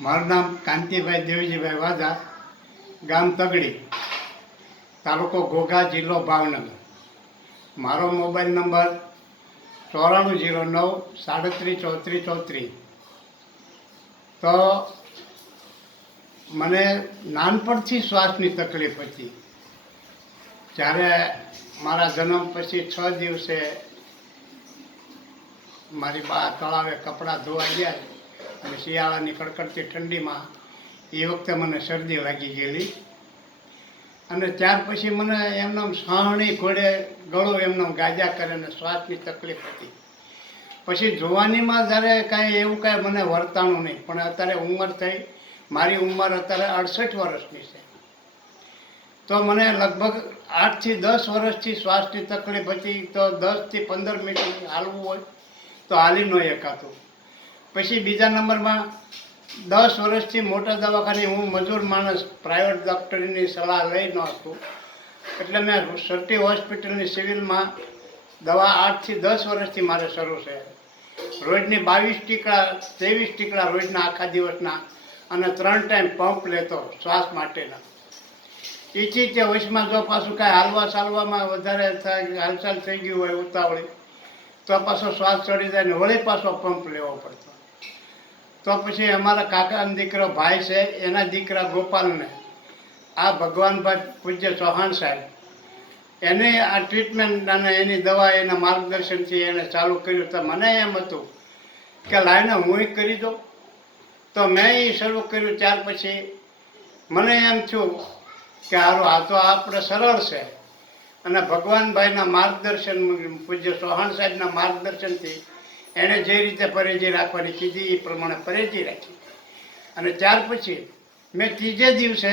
મારું નામ કાંતિભાઈ દેવજીભાઈ વાજા, ગામ તગડી, તાલુકો ઘોઘા, જિલ્લો ભાવનગર. મારો મોબાઈલ નંબર 9409 373434. તો મને નાનપણથી શ્વાસની તકલીફ હતી. જ્યારે મારા જન્મ પછી 6 દિવસે મારી બા તળાવે કપડાં ધોવા ગયા અને શિયાળાની કડકડતી ઠંડીમાં એ વખતે મને શરદી લાગી ગયેલી. અને ત્યાર પછી મને એમનામ સાહણી ઘોડે ગળું એમનામ ગાજા કરે અને શ્વાસની તકલીફ હતી. પછી જોવાનીમાં જ્યારે કાંઈ એવું કાંઈ મને વર્તાણું નહીં. પણ અત્યારે ઉંમર થઈ, મારી ઉંમર અત્યારે 68 વર્ષની છે. તો મને લગભગ 8 થી 10 વર્ષથી શ્વાસની તકલીફ હતી. તો 10 થી 15 મિનિટ હાલવું હોય તો હાલી ન એકાતું. પછી બીજા નંબરમાં 10 વર્ષથી મોટા દવાખાને હું મજૂર માણસ, પ્રાઇવેટ ડૉક્ટરની સલાહ લઈ ન હતું. એટલે મેં સરટી હોસ્પિટલની સિવિલમાં દવા 8 થી 10 વર્ષથી મારે શરૂ છે. રોજની 22 ટીકડા 23 ટીકડા રોજના આખા દિવસના, અને 3 ટાઈમ પંપ લેતો શ્વાસ માટેના. એથી તે વયસમાં જો પાછું કાંઈ હાલવા ચાલવામાં વધારે થાય, હાલચાલ થઈ ગયું હોય ઉતાવળી, તો પાછો શ્વાસ ચડી જાય ને વળી પાછો પંપ લેવો પડતો. તો પછી અમારા કાકાનો દીકરો ભાઈ છે, એના દીકરા ગોપાલને આ ભગવાનભાઈ પૂજ્ય ચૌહાણ સાહેબ, એને આ ટ્રીટમેન્ટ અને એની દવા એના માર્ગદર્શનથી એને ચાલુ કર્યું. તો મને એમ હતું કે લાઈને હું કરી દઉં. તો મેં એ શરૂ કર્યું. ત્યાર પછી મને એમ થયું કે હારું, આ તો આપણે સરળ છે. અને ભગવાનભાઈના માર્ગદર્શન, પૂજ્ય ચૌહાણ સાહેબના માર્ગદર્શનથી એણે જે રીતે પરેજી રાખવાની કીધી એ પ્રમાણે પરેજી રાખી. અને ત્યાર પછી મેં ત્રીજે દિવસે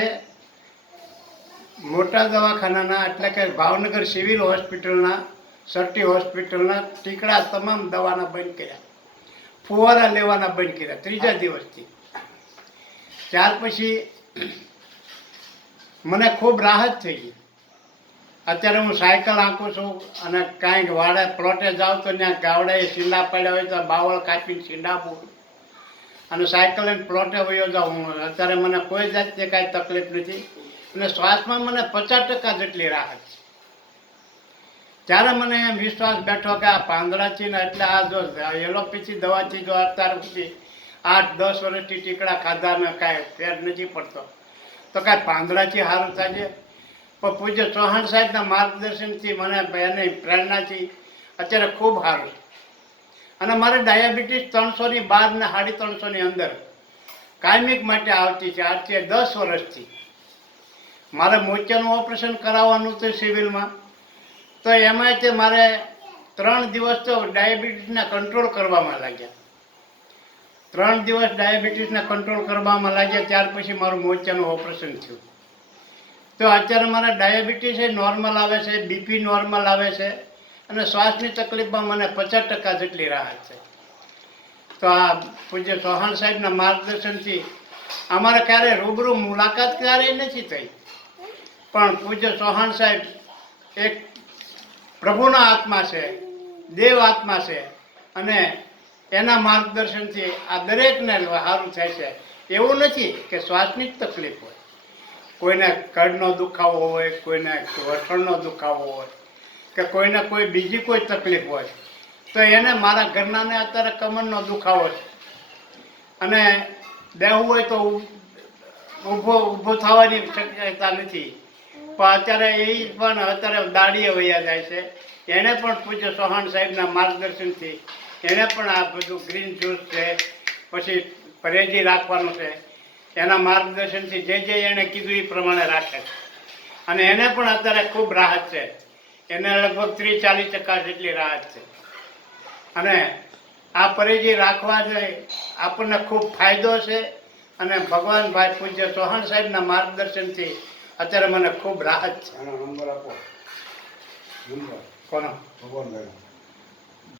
મોટા દવાખાનાના, એટલે કે ભાવનગર સિવિલ હોસ્પિટલના, સરટી હોસ્પિટલના ટીકડા તમામ દવાના બંધ કર્યા, ફુવારા લેવાના બંધ કર્યા ત્રીજા દિવસથી. ત્યાર પછી મને ખૂબ રાહત થઈ ગઈ. અત્યારે હું સાયકલ આંકું છું અને કાંઈક વાડે પ્લોટે જાઉં તો ત્યાં ગાવડાએ સીંડા પડ્યા હોય તો બાવળ કાપીને સીંડા બોલું અને સાયકલ લઈને પ્લોટે વયો જાઉં. અત્યારે મને કોઈ જાતની કાંઈ તકલીફ નથી અને શ્વાસમાં મને 50% જેટલી રાહત છે. ત્યારે મને એમ વિશ્વાસ બેઠો કે આ પાંદડાથી ને, એટલે આ જો એલોપેથી દવાથી જો અત્યાર સુધી 8-10 વર્ષથી ટીકડા ખાધાને કાંઈ ફેર નથી પડતો, તો કાંઈ પાંદડાથી સારું થાય છે. પણ પૂજ્ય ચૌહાણ સાહેબના માર્ગદર્શનથી મને એની પ્રેરણાથી અત્યારે ખૂબ સારું છે. અને મારે ડાયાબિટીસ 300 ની બહાર ને 350 ની અંદર કાયમિક માટે આવતી છે. આજથી 10 વર્ષથી મારે મોતિયાનું ઓપરેશન કરાવવાનું હતું સિવિલમાં. તો એમાં તે મારે 3 દિવસ તો ડાયાબિટીસના કંટ્રોલ કરવામાં લાગ્યા. 3 દિવસ ડાયાબિટીસના કંટ્રોલ કરવામાં લાગ્યા. ત્યાર પછી મારું મોતિયાનું ઓપરેશન થયું. તો અત્યારે મારા ડાયાબિટીસ એ નોર્મલ આવે છે, બીપી નોર્મલ આવે છે, અને શ્વાસની તકલીફમાં મને 50% જેટલી રાહત છે. તો આ પૂજ્ય ચૌહાણ સાહેબના માર્ગદર્શનથી અમારે ક્યારેય રૂબરૂ મુલાકાત ક્યારેય નથી થઈ, પણ પૂજ્ય ચૌહાણ સાહેબ એક પ્રભુના આત્મા છે, દેવ આત્મા છે, અને એના માર્ગદર્શનથી આ દરેકને સારું થાય છે. એવું નથી કે શ્વાસની જ તકલીફ હોય, કોઈને કડનો દુખાવો હોય, કોઈને વસણનો દુખાવો હોય, કે કોઈને કોઈ બીજી કોઈ તકલીફ હોય, તો એને મારા ઘરનાને અત્યારે કમરનો દુખાવો છે અને બેહવું હોય તો ઊભો થવાની શક્યતા નથી. પણ અત્યારે એ પણ અત્યારે દાડીએ વયા જાય છે. એણે પણ પૂજ્ય ચૌહાણ સાહેબના માર્ગદર્શનથી એણે પણ આ બધું ગ્રીન જ્યુસ છે, પછી પરેજી રાખવાનું છે, એના માર્ગદર્શનથી જે એણે કીધું એ પ્રમાણે રાખે છે. અને એને પણ અત્યારે ખૂબ રાહત છે. એને લગભગ 30-40% જેટલી રાહત છે. અને આ પરેજી રાખવાથી આપણને ખૂબ ફાયદો છે. અને ભગવાનભાઈ પૂજ્ય ચૌહાણ સાહેબના માર્ગદર્શનથી અત્યારે મને ખૂબ રાહત છે. નંબર આપો. નંબર કોનો? ભગવાનભાઈ.